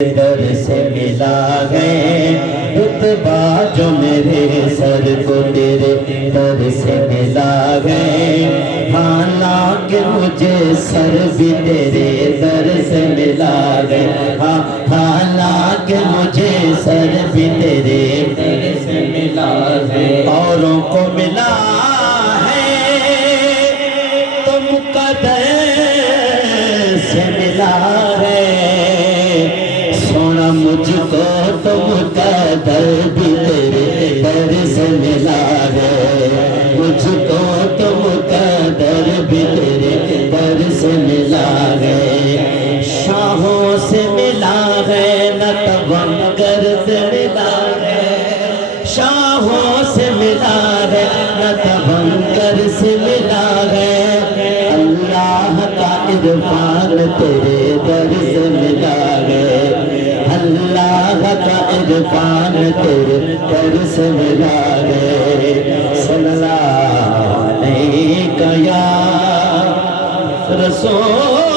در سے ملا ہے رتبہ جو میرے سر کو تیرے در سے ملا ہے، حالانکہ مجھے سر بھی تیرے در سے ملا ہے، حالانکہ مجھے سر بھی تیرے در سے ملا ہے۔ اوروں کو ملا ہے تو مقدر سے ملا ہے، سونا مجھ کو تم کا در بھی تیرے در سے ملا ہے، مجھ کو تم کا در بھی تیرے در سے ملا ہے، شاہوں سے ملا ہے نہ تونگر سے ملا ہے، شاہوں سے ملا ہے نہ تونگر سے ملا ہے، اللہ کا عرفان تیرے در سے ملا ہے، اللہ کا عرفان تیرے در سے ملا ہے، صلی اللہ علیہ یا رسول